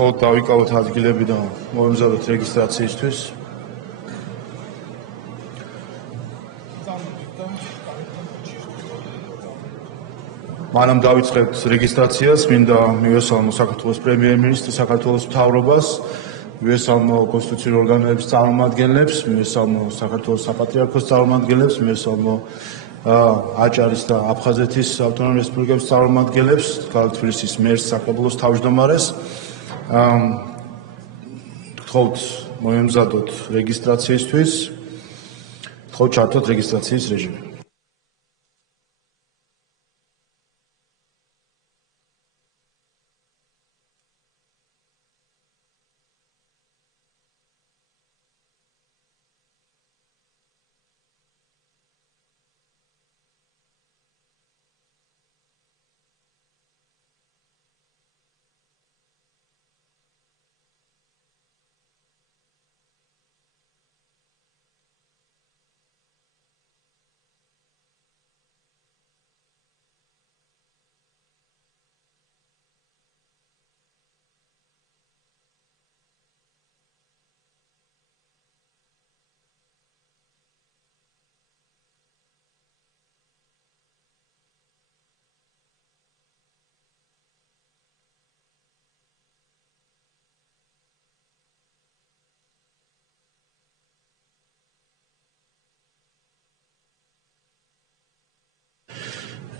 Ხოლოდ დავიკავოთ ადგილები და მოვემზადოთ რეგისტრაციისთვის. მანამ დავიწყებთ რეგისტრაციას, მინდა მივესალმო საქართველოს პრემიერ-მინისტრს, საქართველოს მთავრობას, მივესალმო კონსტიტუციურ ორგანოების წარმომადგენლებს, მივესალმო საქართველოს საპატრიარქოს წარმომადგენლებს, მივესალმო აჭარის და აფხაზეთის ავტონომიური რესპუბლიკების წარმომადგენლებს, ქალაქ თბილისის მერს, საკრებულოს თავმჯდომარეს. გთხოვთ მოემზადოთ რეგისტრაციისთვის, გთხოვთ ჩართოთ რეგისტრაციის რეჟიმი.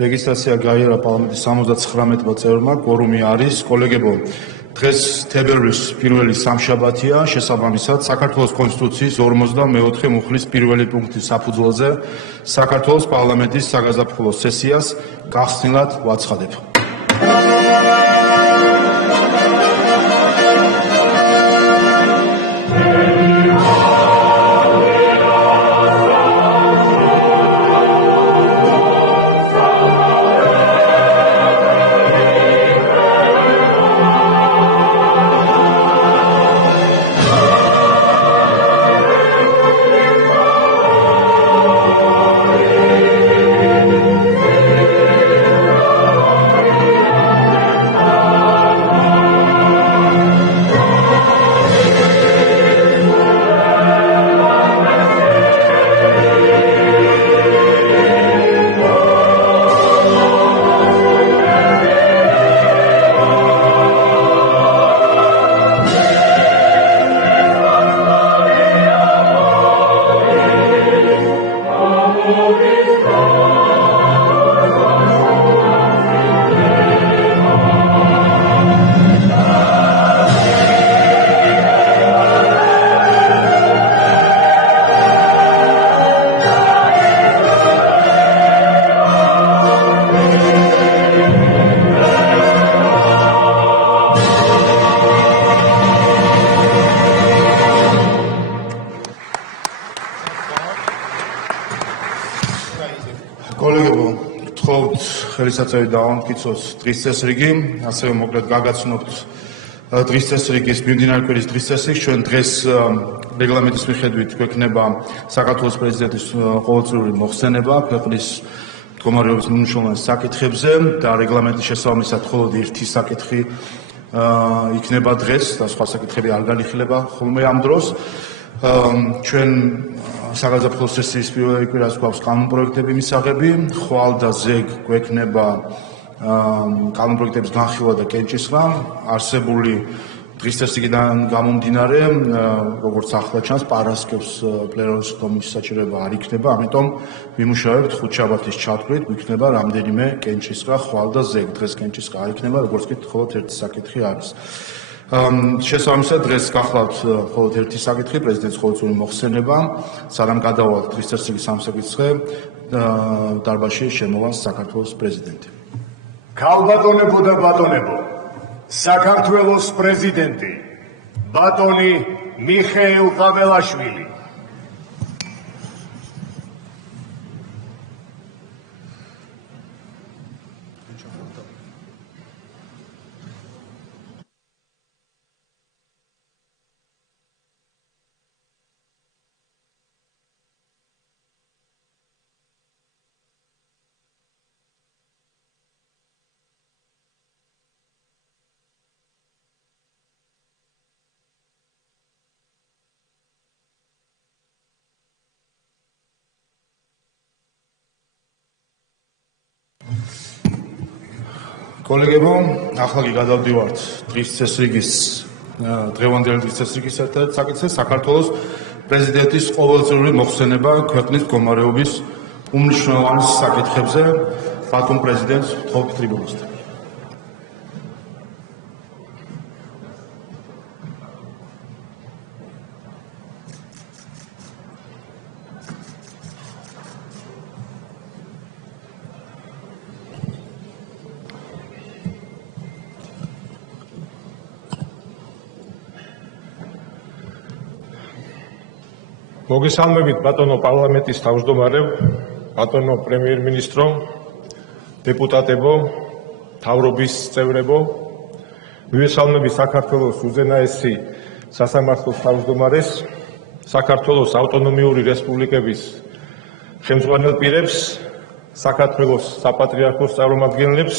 რეგისტრაცია გაიარა პარლამენტის 79 წევრმა, კვორუმი არის. კოლეგებო, დღეს თებერვლის პირველი სამშაბათია, შესაბამისად საქართველოს კონსტიტუციის 44 მუხლის პირველი პუნქტის საფუძველზე საქართველოს პარლამენტის საგაზაფხულო სესიას გახსნილად ვაცხადებ. კოლეგებო, გთხოვთ ხელისაწერი დავამტკიცოთ დღის წესრიგი, ასევე მოკლედ გაგაცნობთ დღის წესრიგის მიმდინარე კვირის დღის წესრიგს. ჩვენ დღეს რეგლამენტის მიხედვით გვექნება საქართველოს პრეზიდენტის ყოველწლიური მოხსენება ქვეყნის მდგომარეობის მნიშვნელოვან საკითხებზე და რეგლამენტის შესაბამისად მხოლოდ ერთი საკითხი იქნება დღეს და სხვა საკითხები არ განიხილება ხოლმე ამ დროს. ჩვენ საგაზაფხულო სესიის პირველი კვირას გვაქვს კანონპროექტები მისაღები, ხვალ და ზეგ გვექნება კანონპროექტების განხილვა და კენჭისყრა. არსებული დღის წესრიგიდან გამომდინარე, როგორც ახლა ჩანს, პარასკევს პლენარული სხდომის საჭიროება არ იქნება, ამიტომ ვიმუშავებთ ხუთშაბათის ჩათვლით, გვიქნება რამდენიმე კენჭისყრა ხვალ და ზეგ. დღეს კენჭისყრა არ იქნება, როგორც კი მხოლოდ ერთი საკითხი არის. შესაბამისად დღეს გახლავთ მხოლოდ ერთი საკითხი, პრეზიდენტის ყოველწლიური მოხსენება, სანამ გადავალთ დღის წესრიგის ამ საკითხზე, დარბაზში შემოვანს საქართველოს პრეზიდენტი. ქალბატონებო და ბატონებო, საქართველოს პრეზიდენტი ბატონი მიხეილ ყაბელაშვილი. კოლეგებო, ახლა გადავდივართ დღის წესრიგის დღევანდელი დღის წესრიგის ერთ-ერთ საკითხზე საქართველოს პრეზიდენტის ყოველწლიური მოხსენება ქვეყნის მდგომარეობის უმნიშვნელოვანეს საკითხებზე. ბატონ პრეზიდენტს ვთხოვთ ტრიბუნაზე. მოგესალმებით ბატონო პარლამენტის თავმჯდომარე, ბატონო პრემიერ-მინისტრო, დეპუტატებო, მთავრობის წევრებო, მივესალმებით საქართველოს უზენაესი სასამართლოს თავმჯდომარეს, საქართველოს ავტონომიური რესპუბლიკების ხელმძღვანელ პირებს, საქართველოს საპატრიარქოს წარმომადგენლებს,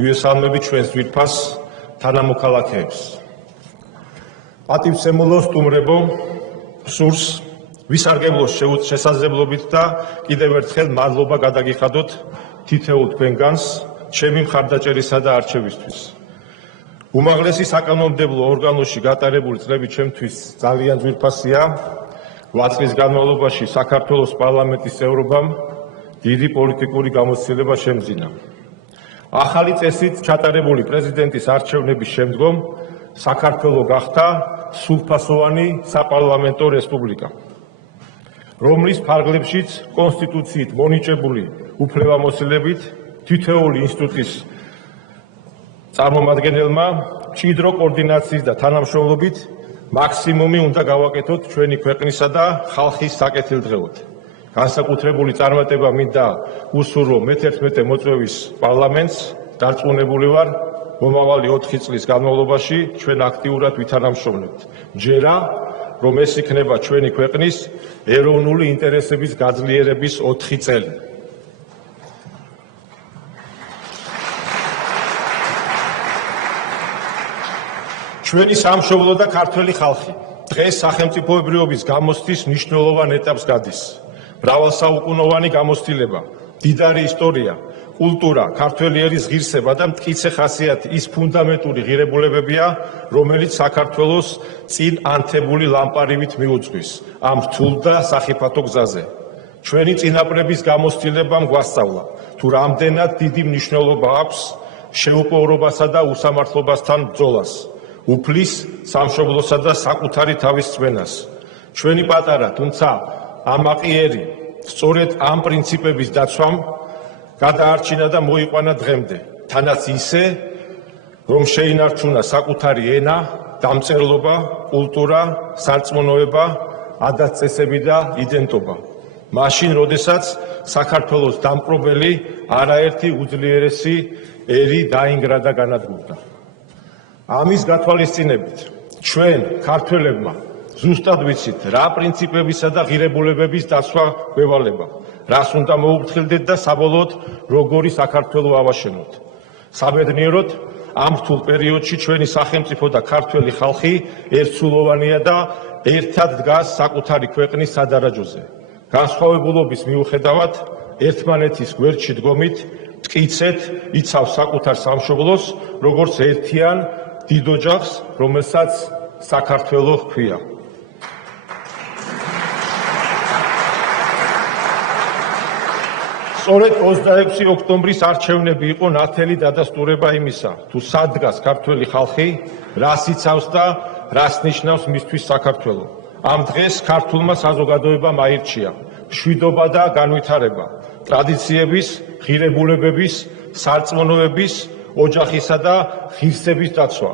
მივესალმებით ჩვენს ძვირფას თანამოქალაქეებს. პატივცემულო სტუმრებო, სურს ვისარგებლოს შესაძლებლობით და კიდევ ერთხელ მადლობა გადაგიხადოთ თითოეულ თქვენგანს ჩემი მხარდაჭერისა და არჩევისთვის. უმაღლესი საკანონმდებლო ორგანოში გატარებული წლები ჩემთვის ძალიან ძვირფასია. 8 წლის განმავლობაში საქართველოს პარლამენტის წევრობამ დიდი პოლიტიკური გამოცდილება შემძინა. ახალი წესით ჩატარებული პრეზიდენტის არჩევნების შემდგომ საქართველო გახდა სრულფასოვანი საპარლამენტო რესპუბლიკა, რომლის ფარგლებშიც კონსტიტუციით მონიჭებული უფლებამოსილებით თითოეული ინსტიტუტის წარმომადგენელმა მჭიდრო კოორდინაციის და თანამშრომლობით მაქსიმუმი უნდა გავაკეთოთ ჩვენი ქვეყნისა და ხალხის საკეთილდღეოდ. განსაკუთრებული წარმატება მინდა უსურვო მე-11 მოწვევის პარლამენტს. დარწმუნებული ვარ, მომავალი 4 წლის განმავლობაში ჩვენ აქტიურად ვითანამშრომლებთ. ჯერა, რომ ეს იქნება ჩვენი ქვეყნის ეროვნული ინტერესების გაძლიერების 4 წელი. ჩვენი სამშობლო და ქართველი ხალხი დღეს სახელმწიფოებრიობის გამოცდის მნიშვნელოვან ეტაპს გადის. მრავალსაუკუნოვანი გამოცდილება, მდიდარი ისტორია, კულტურა, ქართველი ერის ღირსება და მტკიცე ხასიათი ის ფუნდამენტური ღირებულებებია, რომელიც საქართველოს წინ ანთებული ლამპარივით მიუძღვის ამ რთულ და სახიფათო გზაზე. ჩვენი წინაპრების გამოცდილებამ გვასწავლა, თუ რამდენად დიდი მნიშვნელობა აქვს შეუპოვრობასა და უსამართლობასთან ბრძოლას, უფლის, სამშობლოსა და საკუთარი თავის წვენას. ჩვენი პატარა, თუმცა ამაყიერი, სწორედ ამ პრინციპების დაცვამ გადაარჩინა და მოიყვანა დღემდე, თანაც ისე, რომ შეინარჩუნა საკუთარი ენა, დამწერლობა, კულტურა, სარწმუნოება, ადათ-წესები და იდენტობა. მაშინ, როდესაც საქართველოს დამპყრობელი არაერთი უძლიერესი ერი დაინგრა და განადგურდა. ამის გათვალისწინებით, ჩვენ, ქართველებმა, ზუსტად ვიცით, რა პრინციპებისა და ღირებულებების დაცვა გვევალება, რას უნდა მოუფრთხილდეთ და საბოლოოდ როგორი საქართველო ავაშენოთ. საბედნიეროდ, ამ რთულ პერიოდში ჩვენი სახელმწიფო და ქართველი ხალხი ერთსულოვანია და ერთად დგას საკუთარი ქვეყნის სადარაჯოზე. განსხვავებულობის მიუხედავად, ერთმანეთის გვერდში დგომით, მტკიცედ იცავს საკუთარ სამშობლოს, როგორც ერთიან დიდ ოჯახს, რომელსაც საქართველო ჰქვია. სწორედ 26 ოქტომბრის არჩევნები იყო ნათელი დადასტურება იმისა, თუ სად დგას ქართველი ხალხი, რას იცავს და რას ნიშნავს მისთვის საქართველო. ამ დღეს ქართულმა საზოგადოებამ აირჩია მშვიდობა და განვითარება, ტრადიციების, ღირებულებების, სარწმუნოების, ოჯახისა და ღირსების დაცვა.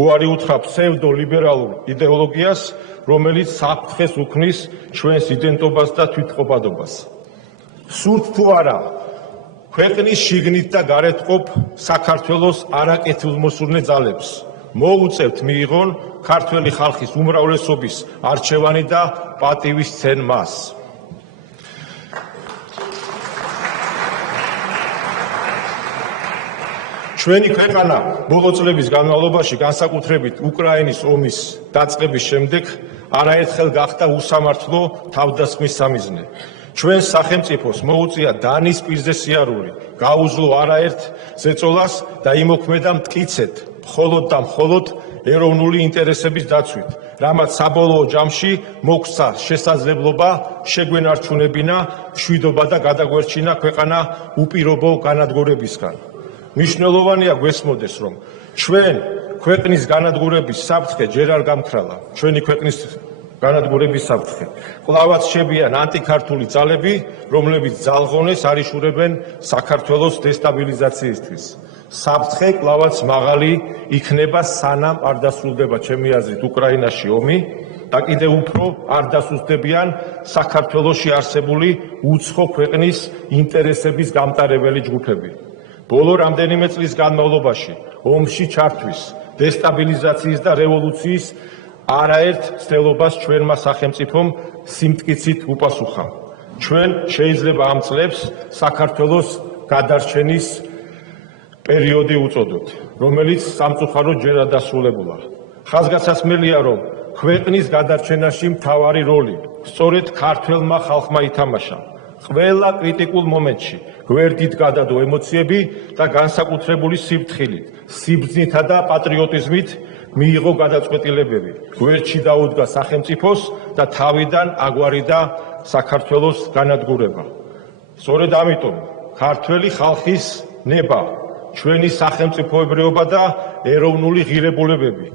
უარი უთხრა ფსევდო-ლიბერალურ იდეოლოგიას, რომელიც საფრთხეს უქმნის ჩვენს იდენტობას და თვითყოფადობას. სურთ თუ არა, ქვეყნის შიგნით და გარეთ ყოფ საქართველოს არაკეთილმოსურნე ძალებს მოუწევთ მიიღონ ქართველი ხალხის უმრავლესობის არჩევანი და პატივის სცენ მას. ჩვენი ქვეყანა ბოლო წლების განმავლობაში განსაკუთრებით უკრაინის ომის დაწყების შემდეგ არაერთხელ გახდა უსამართლო თავდასხმის სამიზნე. ჩვენ სახელმწიფოს მოუწია დანის პირზე სიარული, გაუძლო არაერთ ზეწოლას და იმოქმედა მტკიცედ, მხოლოდ და მხოლოდ ეროვნული ინტერესების დაცვით, რამაც საბოლოო ჯამში მოგვცა შესაძლებლობა შეგვენარჩუნებინა მშვიდობა და გადაგვერჩინა ქვეყანა უპირობო განადგურებისგან. მნიშვნელოვანია გვესმოდეს, რომ ჩვენ ქვეყნის განადგურების საფრთხე ჯერ არ გამქრალა, ჩვენი ქვეყნის განადგურების საფრთხე. კვლავაც შებიან ანტიქართული ძალები, რომლებიც ძალღონეს არიშურებენ საქართველოს დესტაბილიზაციისთვის. საფრთხე კვლავაც მაღალი იქნება, სანამ არ დასრულდება ჩემი აზრით უკრაინაში ომი და კიდევ უფრო არ დასუსტებიან საქართველოში არსებული უცხო ქვეყნის ინტერესების გამტარებელი ჯგუფები. ბოლო რამდენიმე წლის განმავლობაში ომში ჩართვის, დესტაბილიზაციის და რევოლუციის არაერთ ცდელობას ჩვენმა სახელმწიფომ სიმტკიცით უპასუხა. ჩვენ შეიძლება ამ წლებს საქართველოს გადარჩენის პერიოდი უწოდოთ, რომელიც სამწუხაროდ ჯერ არ დასრულებულა. ხაზგასაცმელია, რომ ქვეყნის გადარჩენაში მთავარი როლი სწორედ ქართველმა ხალხმა ითამაშა. ყველა კრიტიკულ მომენტში გვერდით გადადო ემოციები და განსაკუთრებული სიფრთხილით, სიბრძნითა და პატრიოტიზმით მიიღო გადაწყვეტილებები. გვერდში დაუდგა სახელმწიფოს და თავიდან აგვარიდა საქართველოს განადგურება. სწორედ ამიტომ ქართველი ხალხის ნება, ჩვენი სახელმწიფოებრიობა და ეროვნული ღირებულებები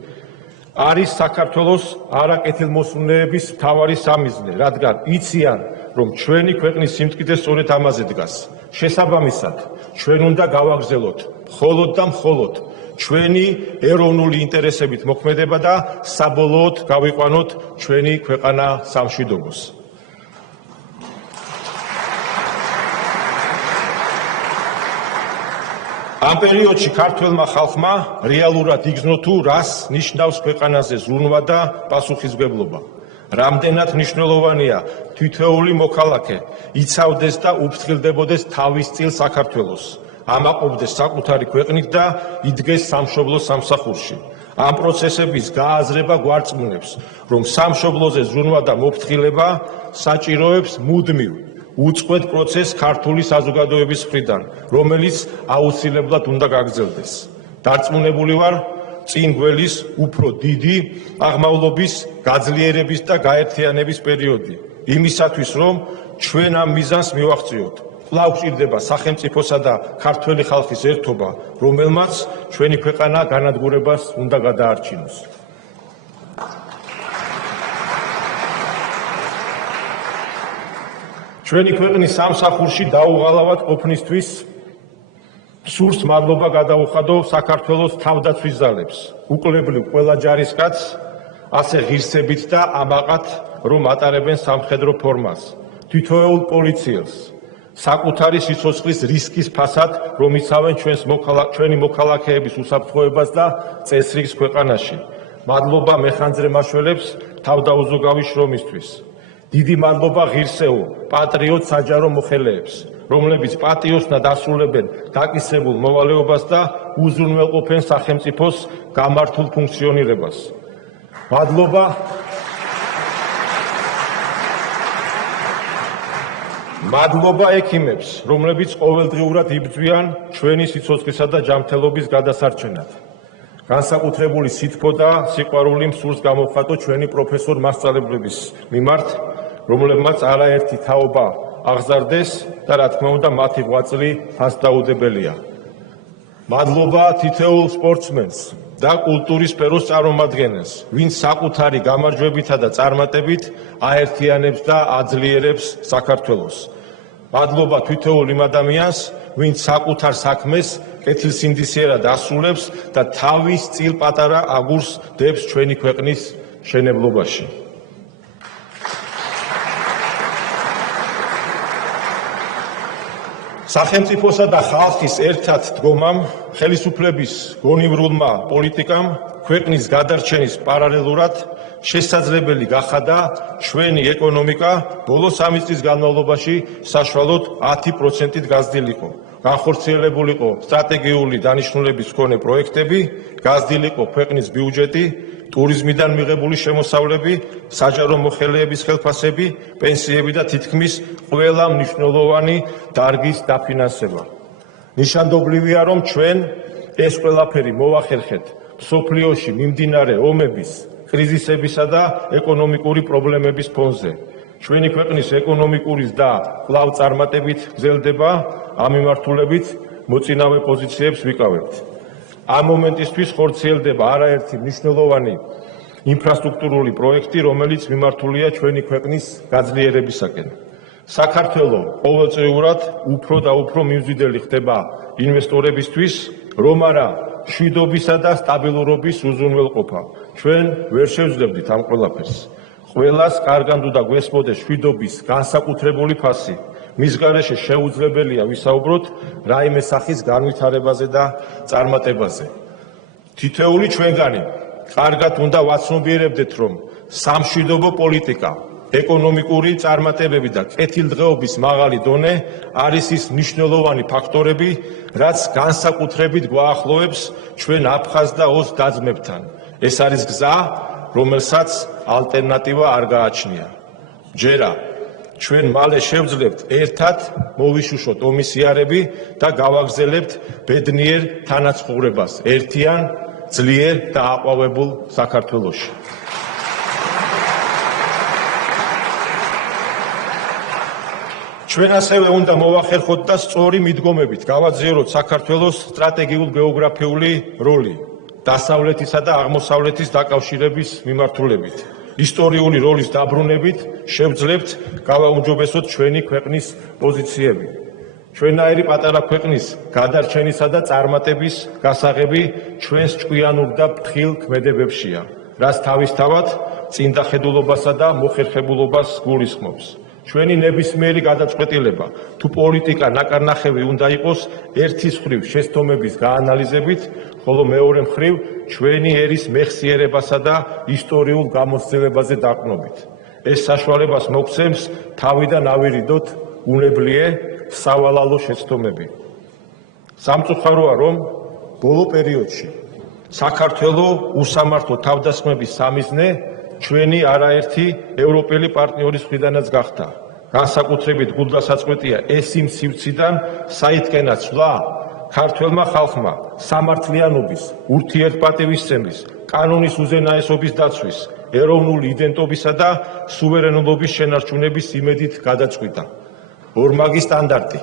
არის საქართველოს არაკეთილმოსურნეების მთავარი სამიზნე, რადგან იციან, რომ ჩვენი ქვეყნის სიმტკიცე სწორედ ამაზე დგას. შესაბამისად, ჩვენ უნდა გავაგრძელოთ მხოლოდ და მხოლოდ ჩვენი ეროვნული ინტერესებით მოქმედება და საბოლოოდ გავიყვანოთ ჩვენი ქვეყანა სამშვიდობოს. ამ პერიოდში ქართველმა ხალხმა რეალურად იგრძნო თუ რას ნიშნავს ქვეყანაზე ზრუნვა და პასუხისმგებლობა. რამდენად მნიშვნელოვანია თითოეული მოქალაქე იცავდეს და უფრთხილდებოდეს თავის წილ საქართველოს, ამაყობდეს საკუთარი ქვეყნით და იდგეს სამშობლოს სამსახურში. ამ პროცესების გააზრება გვარწმუნებს, რომ სამშობლოზე ზრუნვა და მოფრთხილება საჭიროებს მუდმივ უწყვეტ პროცესს ქართული საზოგადოების მხრიდან, რომელიც აუცილებლად უნდა გაგრძელდეს. დარწმუნებული ვარ, წინ გველის უფრო დიდი აღმავლობის, გაძლიერების და გაერთიანების პერიოდი, იმისათვის, რომ ჩვენ ამ მიზანს მივაღწიოთ. კვლავ გვჭირდება სახელმწიფოსა და ქართველი ხალხის ერთობა, რომელმაც ჩვენი ქვეყანა განადგურებას უნდა გადაარჩინოს. ჩვენი ქვეყნის სამსახურში დაუღალავად ყოფნისთვის სურს მადლობა გადაუხადო საქართველოს თავდაცვის ძალებს, უკლებლივ ყველა ჯარისკაცს, ასე ღირსებით და ამაყად, რომ ატარებენ სამხედრო ფორმას, თითოეულ პოლიციელს, საკუთარი სიცოცხლის რისკის ფასად, რომ იცავენ ჩვენი მოქალაქეების უსაფრთხოებას და წესრიგს ქვეყანაში. მადლობა მეხანძრე მაშველებს თავდაუზოგავი შრომისთვის. დიდი მადლობა ღირსეულ, პატრიოტ საჯარო მოხელეებს, რომლებიც პატიოსნად ასრულებენ დაკისრებულ მოვალეობას და უზრუნველყოფენ სახელმწიფოს გამართულ ფუნქციონირებას. მადლობა ექიმებს, რომლებიც ყოველდღიურად იბრძვიან ჩვენი სიცოცხლისა და ჯანმრთელობის გადასარჩენად. განსაკუთრებული სითბო და სიყვარული მსურს გამოვხატო ჩვენი პროფესორ-მასწავლებლების მიმართ, რომლებმაც არაერთი თაობა აღზარდეს და რა თქმა უნდა მათი ღვაწლი ფასდაუდებელია. მადლობა თითოეულ სპორტსმენს და კულტურის სფეროს წარმომადგენელს, ვინც საკუთარი გამარჯვებითა და წარმატებით აერთიანებს და აძლიერებს საქართველოს. მადლობა თითოეულ იმ ადამიანს, ვინც საკუთარ საქმეს კეთილსინდისიერად ასრულებს და თავის წილ პატარა აგურს დებს ჩვენი ქვეყნის მშენებლობაში. სახელმწიფოსა და ხალხის ერთად დგომამ, ხელისუფლების გონივრულმა პოლიტიკამ, ქვეყნის გადარჩენის პარალელურად შესაძლებელი გახადა ჩვენი ეკონომიკა ბოლო 3 წლის განმავლობაში საშუალოდ 10%-ით გაზრდილიყო, განხორციელებულიყო სტრატეგიული დანიშნულების მქონე პროექტები, გაზრდილიყო ქვეყნის ბიუჯეტი, ტურიზმიდან მიღებული შემოსავლები, საჯარო მოხელეების ხელფასები, პენსიები და თითქმის ყველა მნიშვნელოვანი დარგის დაფინანსება. ნიშანდობლივია, რომ ჩვენ ეს ყველაფერი მოვახერხეთ მსოფლიოში მიმდინარე ომების, კრიზისებისა და ეკონომიკური პრობლემების ფონზე. ჩვენი ქვეყნის ეკონომიკური და კვლავ წარმატებით გრძელდება, ამ მიმართულებით მოწინავე პოზიციებს ვიკავებთ. ამ მომენტისთვის ხორციელდება არაერთი მნიშვნელოვანი ინფრასტრუქტურული პროექტი, რომელიც მიმართულია ჩვენი ქვეყნის გაძლიერებისაკენ. საქართველოს ყოველწლიურად უფრო და უფრო მიმზიდველი ხდება ინვესტორებისთვის, რომ არა მშვიდობისა და სტაბილურობის უზრუნველყოფა. ჩვენ ვერ შევძლებდით ამ ყველაფერს. ყველას კარგად უნდა გვესმოდეს მშვიდობის განსაკუთრებული ფასი. მის გარეშე შეუძლებელია ვისაუბროთ რაიმე სახის განვითარებაზე და წარმატებაზე. თითოეული ჩვენგანი კარგად უნდა ვაცნობიერებდეთ, რომ სამშვიდობო პოლიტიკა, ეკონომიკური წარმატებები და კეთილდღეობის მაღალი დონე არის ის მნიშვნელოვანი ფაქტორები, რაც განსაკუთრებით გვაახლოვებს ჩვენ აფხაზ და ოს და-ძმებთან. ეს არის გზა, რომელსაც ალტერნატივა არ გააჩნია. ჯერა ჩვენ მალე შევძლებთ ერთად მოვიშუშოთ ომის იარები და გავაგრძელებთ ბედნიერ თანაცხოვრებას ერთიან, ძლიერ და აყვავებულ საქართველოში. ჩვენ ასევე უნდა მოვახერხოთ და სწორი მიდგომებით გავაძლიეროთ საქართველოს სტრატეგიულ გეოგრაფიული როლი დასავლეთისა და აღმოსავლეთის დაკავშირების მიმართულებით. ისტორიული როლის დაბრუნებით შევძლებთ გავაუმჯობესოთ ჩვენი ქვეყნის პოზიციები. ჩვენაირი პატარა ქვეყნის გადარჩენისა და წარმატების გასაღები ჩვენს ჭკვიანურ და ფრთხილ ქმედებებშია, რაც თავისთავად წინდახედულობასა და მოხერხებულობას გულისხმობს. ჩვენი ნებისმიერი გადაწყვეტილება თუ პოლიტიკა ნაკარნახევი უნდა იყოს ერთის მხრივ შესთომების გაანალიზებით, ხოლო მეორე მხრივ ჩვენი ერის მეხსიერებასა და ისტორიულ გამოცდილებაზე დაყრდნობით. ეს საშუალებას მოგცემს თავიდან ავირიდოთ უნებლიე სავალალო შეცდომები. სამწუხაროა, რომ ბოლო პერიოდში საქართველოს უსამართლო თავდასხმების სამიზნე ჩვენი არაერთი ევროპელი პარტნიორის მხრიდანაც გახდა. განსაკუთრებით გულდასაწყვეტია ეს იმ სივრციდან, საიდანაც სვლა ქართველმა ხალხმა სამართლიანობის, ურთიერთპატივისცემის, კანონის უზენაესობის დაცვის, ეროვნული იდენტობისა და სუვერენობის შენარჩუნების იმედით გადაწყვიტა. ორმაგი სტანდარტი,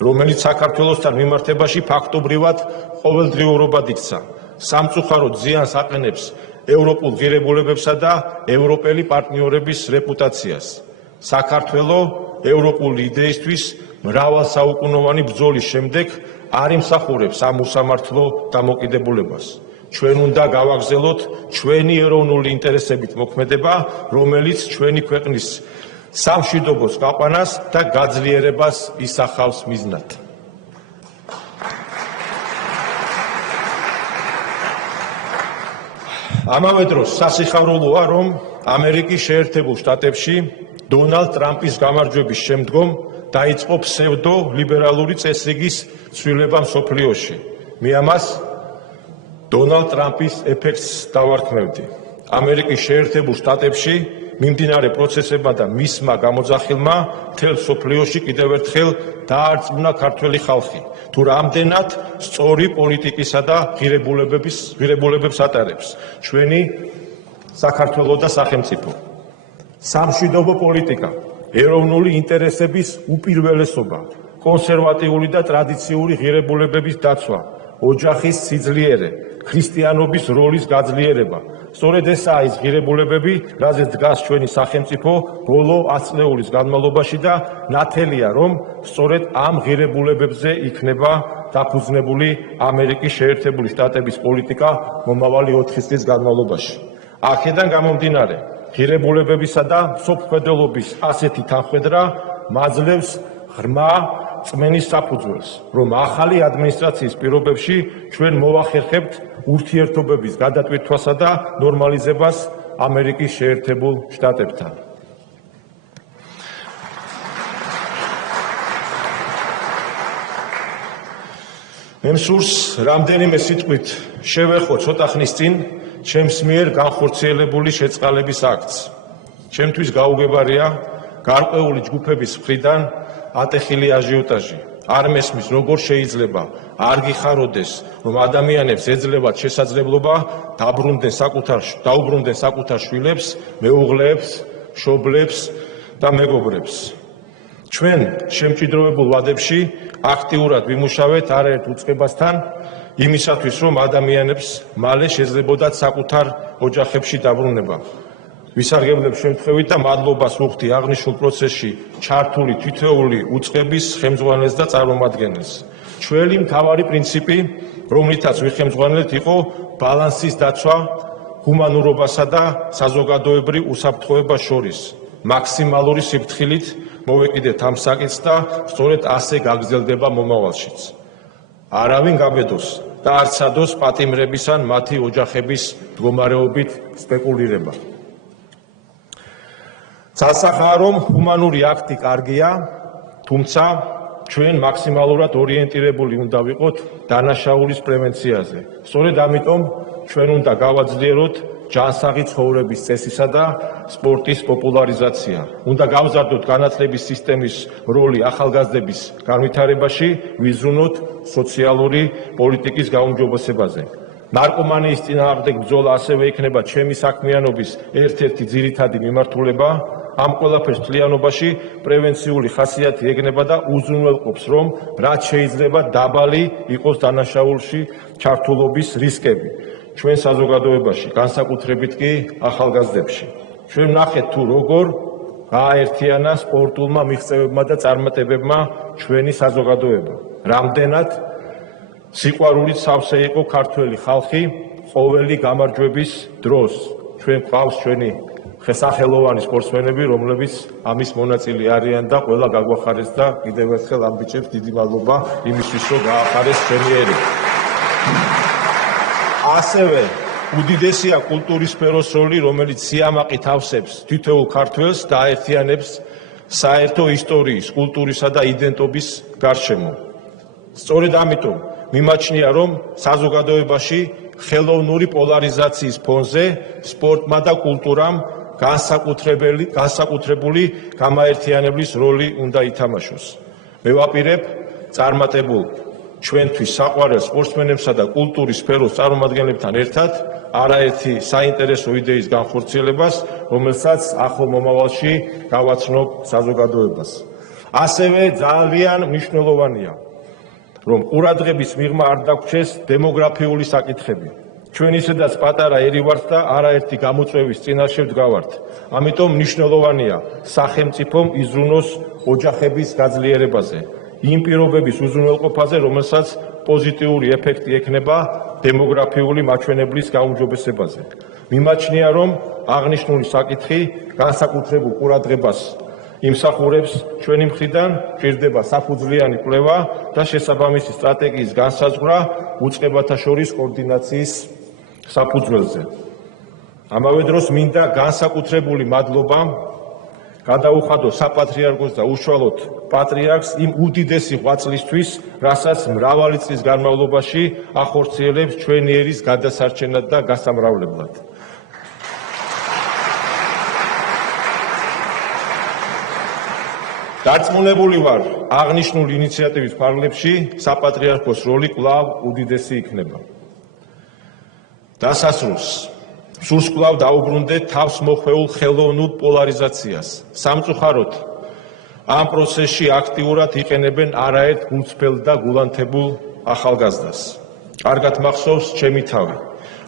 რომელიც საქართველოსთან მიმართებაში ფაქტობრივად ყოველდღიურობად იქცა, სამწუხაროდ ზიანს აყენებს ევროპულ ღირებულებებსა და ევროპელი პარტნიორების რეპუტაციას. საქართველოს ევროპული იდეისთვის მრავალსაუკუნოვანი ბრძოლის შემდეგ არ იმსახურებს ამ უსამართლო დამოკიდებულებას. ჩვენ უნდა გავაგრძელოთ ჩვენი ეროვნული ინტერესებით მოქმედება, რომელიც ჩვენი ქვეყნის სამშვიდობოს გაყვანას და გაძლიერებას ისახავს მიზნად. ამავე დროს სასიხარულოა, რომ ამერიკის შეერთებულ შტატებში დონალდ ტრამპის გამარჯვების შემდგომ დაიწყო ფსევდო-ლიბერალური წესრიგის ცვლილება მსოფლიოში. მე ამას დონალდ ტრამპის ეფექტს დავარქმევდი. ამერიკის შეერთებულ შტატებში მიმდინარე პროცესებმა და მისმა გამოძახილმა მთელ მსოფლიოში კიდევ ერთხელ დაარწმუნა ქართველი ხალხი, თუ რამდენად სწორი პოლიტიკისა და ღირებულებებს ატარებს ჩვენი საქართველოს და სახელმწიფო. სამშვიდობო პოლიტიკა, ეროვნული ინტერესების უპირველესობა, კონსერვატიული და ტრადიციული ღირებულებების დაცვა, ოჯახის სიძლიერე, ქრისტიანობის როლის გაძლიერება. სწორედ ესაა ის ღირებულებები, რაზეც დგას ჩვენი სახელმწიფო ბოლო 100 წლეულის განმავლობაში და ნათელია, რომ სწორედ ამ ღირებულებებზე იქნება დაფუძნებული ამერიკის შეერთებული შტატების პოლიტიკა მომავალი 4 წლის განმავლობაში. აქედან გამომდინარე, ღირებულებებისა და მსოფლმხედველობის ასეთი თანხმედრა მაძლევს ღრმა წმენის საფუძველს, რომ ახალი ადმინისტრაციის პირობებში ჩვენ მოვახერხებთ ურთიერთობების გადატვირთვასა და ნორმალიზებას ამერიკის შეერთებულ შტატებთან. მე მსურს რამდენიმე სიტყვით შევეხო ცოტა ხნის წინ ჩემს მიერ განხორციელებული შეწყალების აქტს. ჩემთვის გაუგებარია გარკვეული ჯგუფების მხრიდან ატეხილი აჟიოტაჟი. არ მესმის როგორ შეიძლება არ გიხაროდეს რომ ადამიანებს ეძლევათ შესაძლებლობა დაუბრუნდნენ საკუთარ შვილებს, მეუღლეებს, მშობლებს და მეგობრებს. ჩვენ შემჭიდროვებულ ვადებში აქტიურად ვიმუშავეთ არაერთ უწყებასთან იმისათვის რომ ადამიანებს მალე შეძლებოდათ საკუთარ ოჯახებში დაბრუნება. ვისარგებლებ შემთხვევით და მადლობას ვუხდი აღნიშნულ პროცესში ჩართული თითოეული უწყების ხელმძღვანელს და წარმომადგენელს. ჩვენი მთავარი პრინციპი, რომლითაც ვიხელმძღვანელთ, იყო ბალანსის დაცვა ჰუმანურობასა და საზოგადოებრივ უსაფრთხოებას შორის. მაქსიმალური სიფრთხილით მოვეკიდეთ ამ საკითხს და სწორედ ასე გაგრძელდება მომავალშიც. არავინ გაბედოს და არ ცადოს პატიმრების ან მათი ოჯახების მდგომარეობით სპეკულირება. სასახაა რომ ჰუმანური აქტი კარგია, თუმცა ჩვენ მაქსიმალურად ორიენტირებული უნდა ვიყოთ დანაშაულის პრევენციაზე. სწორედ ამიტომ ჩვენ უნდა გავაძლიეროთ ჯანსაღი ცხოვრების წესისა და სპორტის პოპულარიზაცია. უნდა გავზარდოთ განათლების სისტემის როლი ახალგაზრდების განვითარებაში, ვიზრუნოთ სოციალური პოლიტიკის გაუმჯობესებაზე. ნარკომანიის წინააღმდეგ ბრძოლა ასევე იქნება ჩემი საქმიანობის ერთ-ერთი ძირითადი მიმართულება. ამ ყველაფერს მთლიანობაში პრევენციული ხასიათი ეგნება და უზრუნველყოფს, რომ რაც შეიძლება დაბალი იყოს დანაშაულში ჩართულობის რისკები ჩვენ საზოგადოებაში, განსაკუთრებით კი ახალგაზრდებში. ჩვენ ვნახეთ თუ როგორ გააერთიანა სპორტულმა მიღწევებმა და წარმატებებმა ჩვენი საზოგადოება. რამდენად სიყვარულით სავსე იყო ქართველი ხალხი ყოველი გამარჯვების დროს. ჩვენ გვყავს ჩვენი ხელსახელოვანი სპორტსმენები, რომლებიც ამის მონაწილე არიან და ყველა გაგვახარეს და კიდევ ერთხელ ამ ბიჭებს დიდი მადლობა იმისთვის, რომ გაახარეს ჩვენი ერი. ასევე უდიდესია კულტურის სფეროს როლი, რომელიც სიამაყით ავსებს თითოეულ ქართველს და აერთიანებს საერთო ისტორიის, კულტურისა და იდენტობის გარშემო. სწორედ ამიტომ მიმაჩნია, რომ საზოგადოებაში ხელოვნური პოლარიზაციის ფონზე სპორტმა და კულტურამ განსაკუთრებული გამაერთიანებლის როლი უნდა ითამაშოს. მე ვაპირებ წარმატებულ ჩვენთვის საყვარელ სპორტსმენებსა და კულტურის სფეროს წარმომადგენლებთან ერთად არაერთი საინტერესო იდეის განხორციელებას, რომელსაც ახლო მომავალში გავაცნობ საზოგადოებას. ასევე ძალიან მნიშვნელოვანია, რომ ყურადღების მიღმა არ დაგვრჩეს დემოგრაფიული საკითხები. ჩვენ ისედაც პატარა ერი ვართ და არაერთი გამოწვევის წინაშე ვდგავართ. ამიტომ მნიშვნელოვანია სახელმწიფომ იზრუნოს ოჯახების გაძლიერებაზე, იმ პირობების უზრუნველყოფაზე, რომელსაც პოზიტიური ეფექტი ექნება დემოგრაფიული მაჩვენებლის გაუმჯობესებაზე. მიმაჩნია, რომ აღნიშნული საკითხი განსაკუთრებულ ყურადღებას იმსახურებს ჩვენი მხრიდან, ჭირდება საფუძვლიანი კვლევა და შესაბამისი სტრატეგიის განსაზღვრა უწყებათა შორის კოორდინაციის საფუძველზე. ამავე დროს მინდა განსაკუთრებული მადლობა გადაუხადო საპატრიარქოს და უშუალოდ პატრიარქს იმ უდიდესი ღვაწლისთვის, რასაც მრავალი წლის განმავლობაში ახორციელებს ჩვენი ერის გადასარჩენად და გასამრავლებლად. დარწმუნებული ვარ, აღნიშნული ინიციატივის ფარგლებში საპატრიარქოს როლი კვლავ უდიდესი იქნება. დასასრულს სურს კვლავ დაუბრუნდეთ თავს მოხვეულ ხელოვნურ პოლარიზაციას. სამწუხაროდ ამ პროცესში აქტიურად იყენებენ არაერთ გულწრფელ და გულანთებულ ახალგაზრდას. კარგად მახსოვს ჩემი თავი,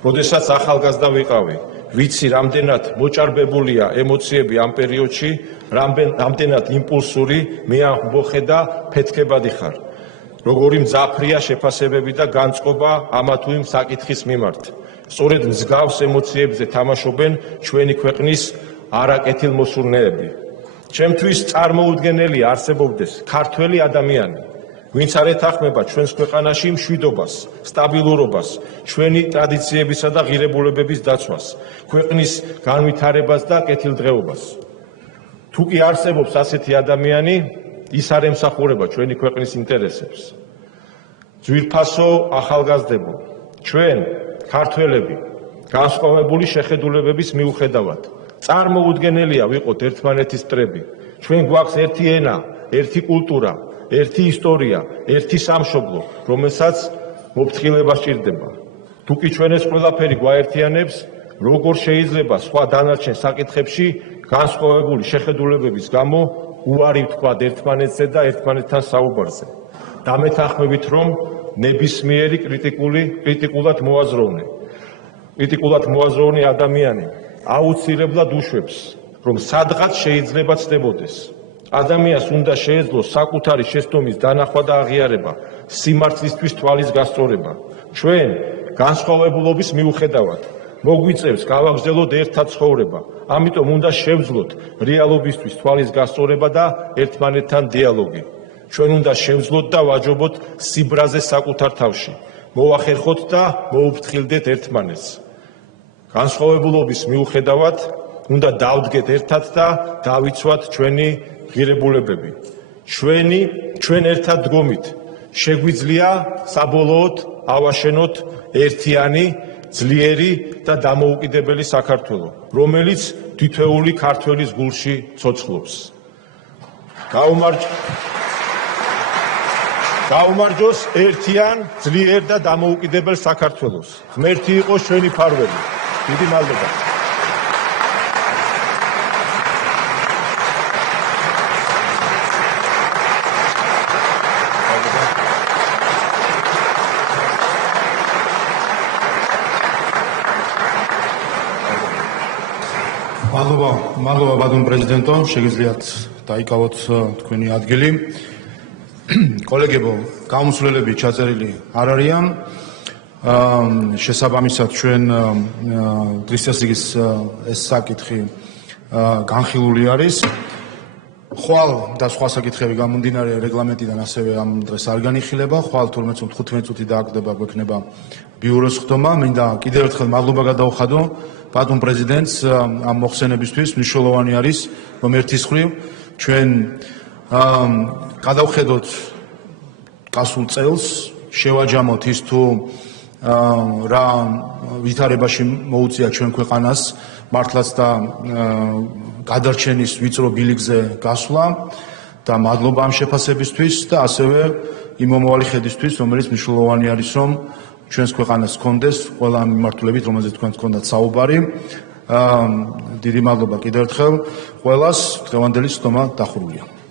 როდესაც ახალგაზრდა ვიყავი, ვიცი რამდენად მოჭარბებულია ემოციები ამ პერიოდში, რამდენად იმპულსური, მეამბოხე და ფეთქებადი ხარ. როგორი მძაფრია შეფასებები და განწყობა ამა თუ იმ საკითხის მიმართ. სწორედ მსგავს ემოციებზე თამაშობენ ჩვენი ქვეყნის არაკეთილმოსურნეები. ჩემთვის წარმოუდგენელია არსებობდეს ქართველი ადამიანი, ვინც არ ეთანხმება ჩვენს ქვეყანაში მშვიდობას, სტაბილურობას, ჩვენი ტრადიციებისა და ღირებულებების დაცვას, ქვეყნის განვითარებას და კეთილდღეობას. თუ კი არსებობს ასეთი ადამიანი, ის არ ემსახურება ჩვენი ქვეყნის ინტერესებს. ძვირფასო ახალგაზრდებო, ჩვენ ქართველები განსხვავებული შეხედულებების მიუხედავად წარმოუდგენელია ვიყოთ ერთმანეთის მტრები. ჩვენ გვაქვს ერთი ენა, ერთი კულტურა, ერთი ისტორია, ერთი სამშობლო, რომელსაც მოფრთხილება სჭირდება. თუ კი ჩვენ ეს ყველაფერი გვაერთიანებს, როგორ შეიძლება სხვა დანარჩენ საკითხებში განსხვავებული შეხედულებების გამო უარი ვთქვათ ერთმანეთზე და ერთმანეთთან საუბარზე. დამეთანხმებით, რომ ნებისმიერი კრიტიკულად მოაზროვნე ადამიანი აუცილებლად უშვებს, რომ სადღაც შეიძლება ცდებოდეს. ადამიანს უნდა შეეძლოს საკუთარი შეცდომის დანახვა და აღიარება, სიმართლისთვის თვალის გასწორება. ჩვენ განსხვავებულობის მიუხედავად მოგვიწევს გავაგრძელოთ ერთად ცხოვრება. ამიტომ უნდა შევძლოთ რეალობისთვის თვალის გასწორება და ერთმანეთთან დიალოგი. ჩვენ უნდა შევძლოთ და ვაჯობოთ სიბრაზე საკუთარ თავში. მოვახერხოთ და მოუფრთხილდეთ ერთმანეთს. განსხვავებულობის მიუხედავად უნდა დავდგეთ ერთად და დავიცვათ ჩვენი ღირებულებები. ჩვენ ერთად დგომით შეგვიძლია საბოლოოდ ავაშენოთ ერთიანი, ძლიერი და დამოუკიდებელი საქართველო, რომელიც თითოეული ქართველის გულში ცოცხლობს. გაუმარჯოს ერთიან, ძლიერ და დამოუკიდებელ საქართველოს. ღმერთი იყოს ჩვენი მფარველი. დიდი მადლობა. მადლობა ბატონ პრეზიდენტო, შეგიძლიათ დაიკავოთ თქვენი ადგილი. კოლეგებო, გამოსვლელები ჩაწერილი არ არიან. შესაბამისად ჩვენ დღის წესრიგის ეს საკითხი განხილული არის. ხვალ და სხვა საკითხები გამომდინარე რეგლამენტიდან ასევე ამ დღეს არ განიხილება. ხვალ 12-15 წუთი დააგდება გვექნება ბიუროს ხდომა. მინდა კიდევ ერთხელ მადლობა გადაუხადო ბატონ პრეზიდენტს ამ მოხსენებისთვის. მნიშვნელოვანი არის რომ ერთის მხრივ ჩვენ გადავხედოთ გასულ წელს, შევაჯამოთ ის თუ რა ვითარებაში მოუწია ჩვენ ქვეყანას მართლაც და გადარჩენის ვიწრო ბილიკზე გასვლა და მადლობა ამ შეფასებისთვის და ასევე იმ მომავალი ხედვისთვის, რომელიც მნიშვნელოვანი არის, რომ ჩვენს ქვეყანას გქონდეს ყველა ამ მიმართულებით, რომელზეც თქვენ გქონდათ საუბარი. დიდი მადლობა კიდევ ერთხელ ყველას. დღევანდელი სხდომა დახურულია.